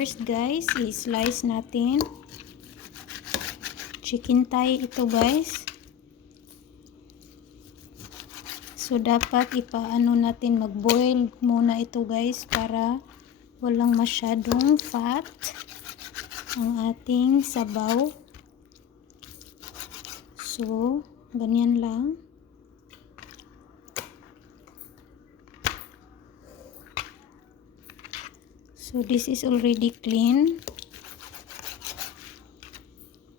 first guys, i-slice natin. Chicken thigh ito guys. So dapat ipaano natin, mag-boil muna ito guys para walang masyadong fat ang ating sabaw. So ganyan lang. So this is already clean.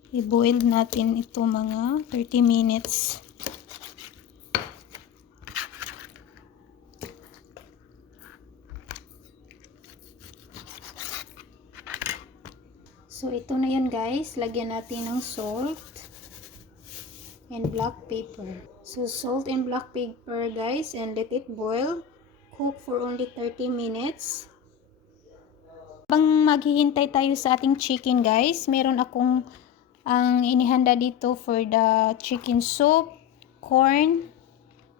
I-boil natin ito mga 30 minutes. So ito na yun guys, lagyan natin ng salt and black pepper. So salt and black pepper guys, and let it boil. Cook for only 30 minutes. Habang maghihintay tayo sa ating chicken guys, meron akong ang inihanda dito for the chicken soup, corn,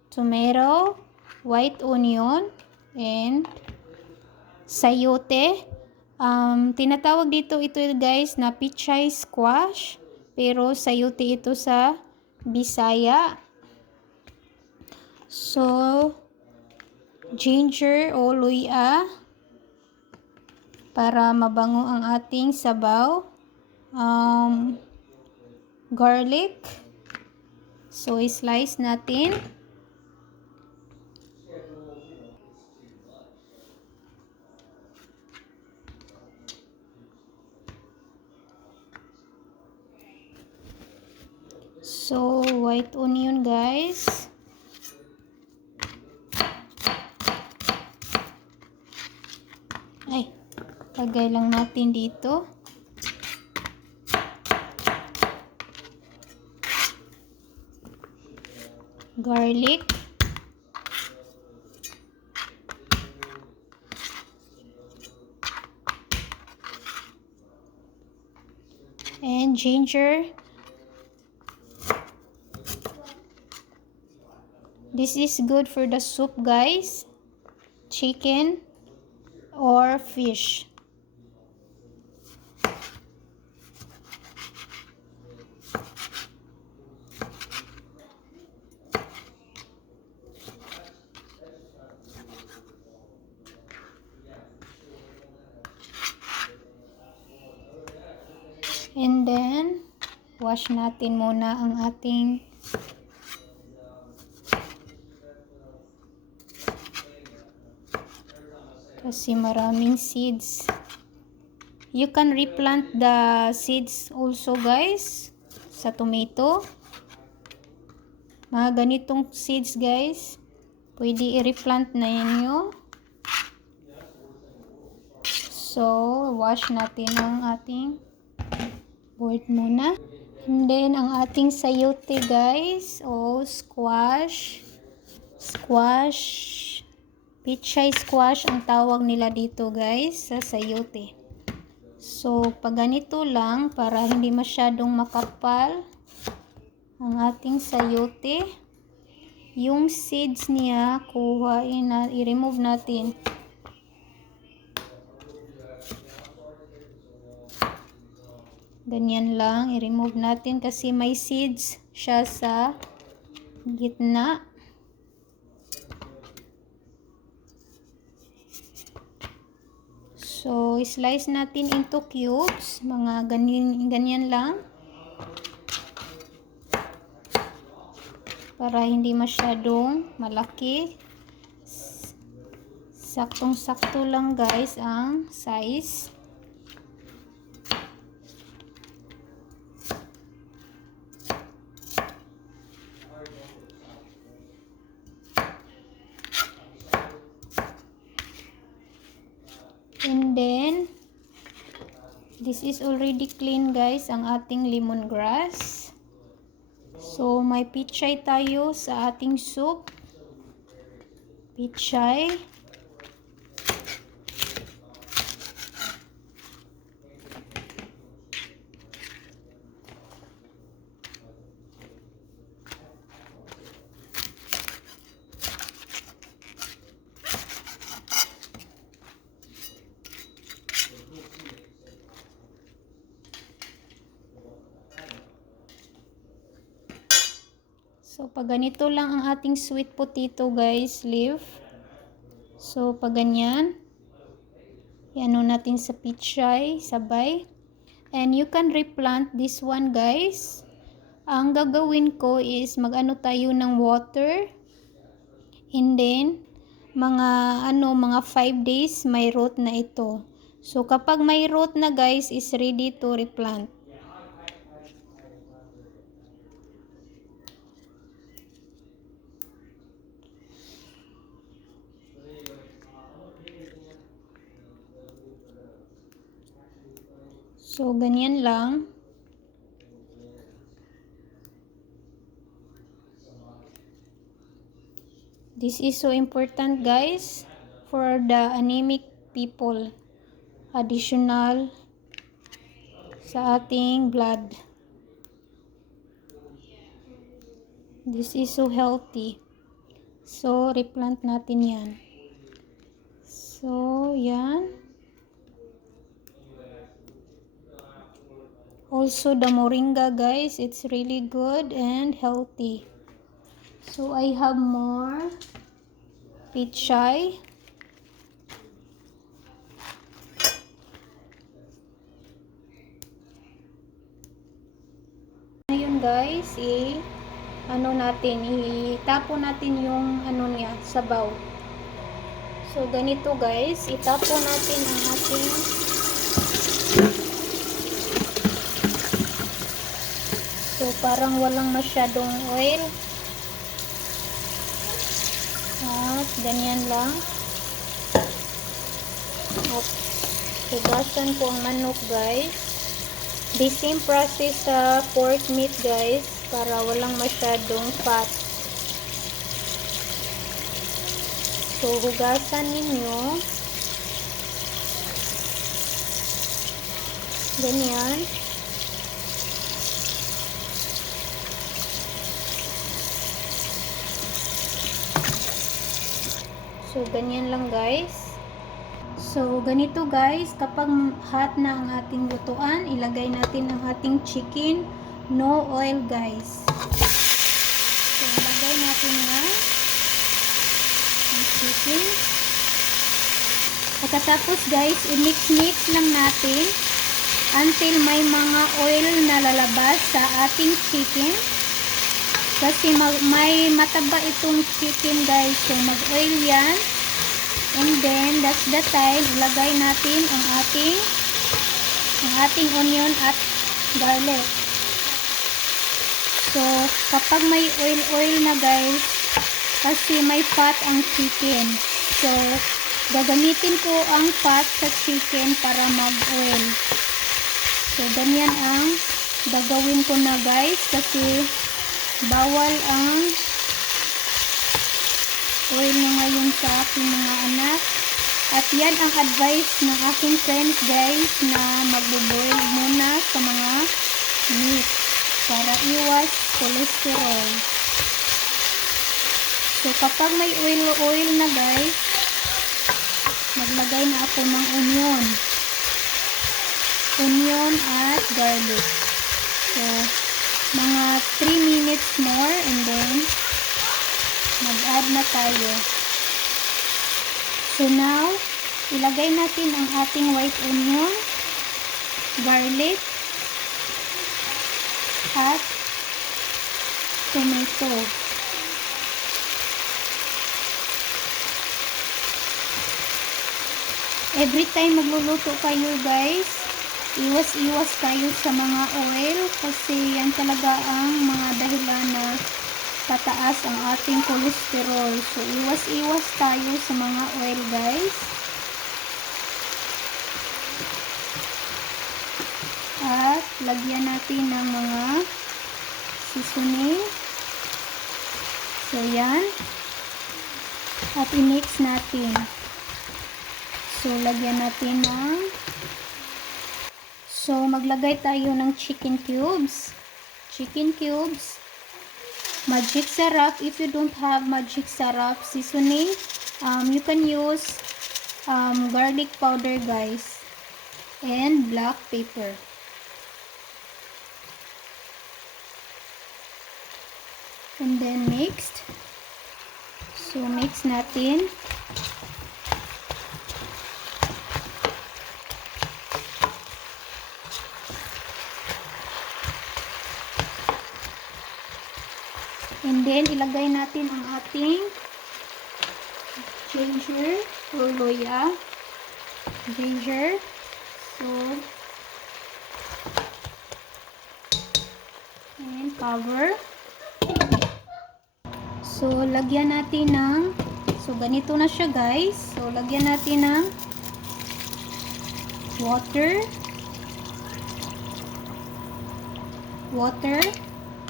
tomato, white onion, and sayote. Tinatawag dito ito guys na pichay squash, pero sayote ito sa Bisaya. So ginger o luya para mabango ang ating sabaw. Garlic. So i-slice natin. So white onion guys. Ay, lagay lang natin dito. Garlic. And ginger. This is good for the soup guys. Chicken or fish. And then wash natin muna ang ating kasi maraming seeds. You can replant the seeds also guys sa tomato. Mga ganitong seeds guys, pwede i-replant na ninyo. So wash natin ang ating board muna. And then ang ating sayote guys, o squash, pichay squash ang tawag nila dito guys sa sayote. So pag ganito lang, para hindi masyadong makapal ang ating sayote, yung seeds niya kuhain na, i-remove natin. Ganyan lang, i-remove natin kasi may seeds siya sa gitna. So, slice natin into cubes, mga ganyan lang. Para hindi masyadong malaki. Saktong-sakto lang guys ang size. And then this is already clean guys ang ating lemongrass. So may pichay tayo sa ating soup. Pichay. pag ganito lang ang ating sweet potato guys, leaf. So, pag ganyan, i-ano natin sa pichay, sabay. And you can replant this one guys. Ang gagawin ko is mag-ano tayo ng water. And then, mga 5 days may root na ito. So, kapag may root na guys, is ready to replant. So, ganyan lang. This is so important guys for the anemic people. Additional sa ating blood. This is so healthy. So, replant natin yan. So, yan. Also, the moringa guys, it's really good and healthy. So, I have more pichay. Ngayon guys, ano natin, itapon natin yung ano niya, sabaw. So, ganito guys, itapon natin ang ating so, parang walang masyadong oil. At, ganyan lang. At, hugasan ko ang manok guys. The same process sa pork meat guys, para walang masyadong fat. So, hugasan ninyo. Ganyan. So, ganyan lang guys. So, ganito guys, kapag hot na ang ating lutuan, ilagay natin ang ating chicken. No oil guys. So, ilagay natin na ang chicken. Pagkatapos guys, i-mix-mix lang natin until may mga oil na lalabas sa ating chicken. Kasi may mataba itong chicken guys. So, mag-oil yan. And then, that's the time, ilagay natin ang ating onion at garlic. So, kapag may oil na guys, kasi may fat ang chicken. So, gagamitin ko ang fat sa chicken para mag-oil. So, ganyan ang gagawin ko na guys, kasi bawal ang oil na ngayon sa aking mga anak. At yan ang advice ng aking friends guys, na magbo-boil muna sa mga meat para iwas cholesterol. So, kapag may oil na guys, maglagay na ako ng onion at garlic. So, mga 3 minutes more and then mag-add na tayo. So now, ilagay natin ang ating white onion, garlic, at tomato. Every time magluluto kayo guys, iwas-iwas kayo sa mga oil, kasi yan talaga ang mga dahilan na tataas ang ating cholesterol. So, iwas-iwas tayo sa mga oil guys. At lagyan natin ng mga seasoning. So, yan. At i-mix natin. So, lagyan natin ng maglagay tayo ng chicken cubes. Magic syrup. If you don't have magic syrup seasoning, you can use garlic powder guys, and black pepper. and then mixed. So mix natin. And then ilagay natin ang ating ginger or luya. Ginger. So and cover. So lagyan natin ng, so ganito na siya guys. So lagyan natin ng water,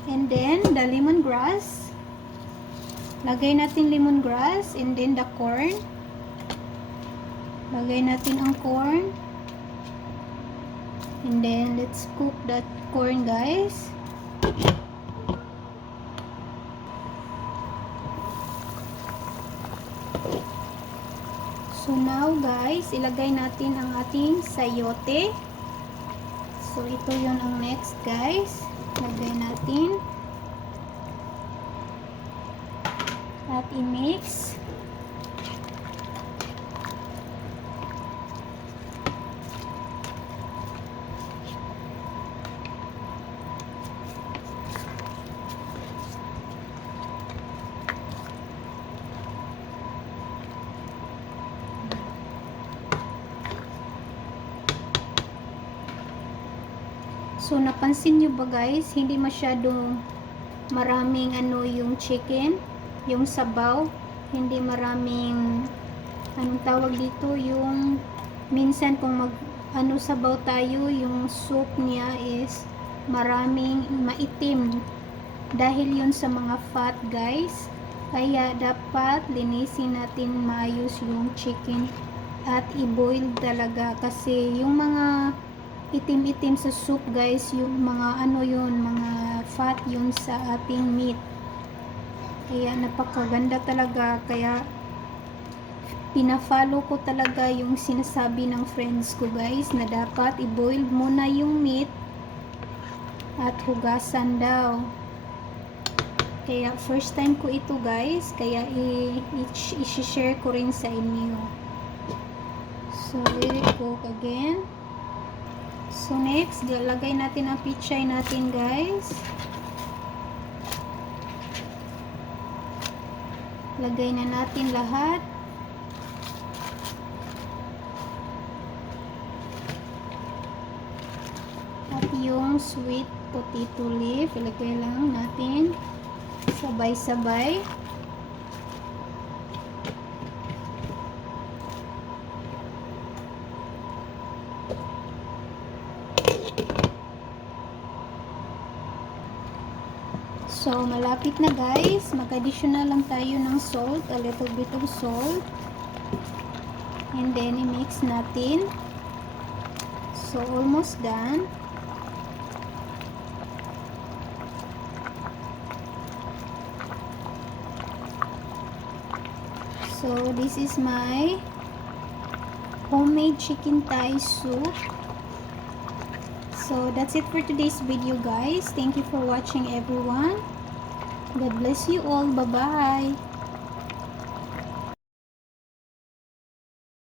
and then the lemongrass. Lagay natin lemongrass, and then the corn. Lagay natin ang corn. And then let's cook that corn guys. So now guys, ilagay natin ang ating sayote. So ito yun ang next guys. Lagay natin. At i-mix. So napansin nyo ba guys, hindi masyadong maraming yung chicken, yung sabaw, hindi maraming anong tawag dito, yung minsan kung sabaw tayo, yung soup niya is maraming maitim dahil yun sa mga fat guys. Kaya dapat linisin natin maayos yung chicken at i-boil talaga, kasi yung mga itim-itim sa soup guys, yung mga mga fat yun sa ating meat. Kaya napakaganda talaga, kaya pina-follow ko talaga yung sinasabi ng friends ko guys, na dapat i-boil muna yung meat at hugasan daw. Kaya first time ko ito guys, kaya i-share ko rin sa inyo. So let it cook again. So next, lagay natin ang pichay natin guys. Lagay na natin lahat. At yung sweet potato leaf, ilagay lang natin sabay-sabay. So, malapit na guys. Mag-additional lang tayo ng salt. A little bit of salt. And then, i-mix natin. So, almost done. So, this is my homemade chicken thigh soup. So, that's it for today's video guys. Thank you for watching everyone. God bless you all. Bye-bye.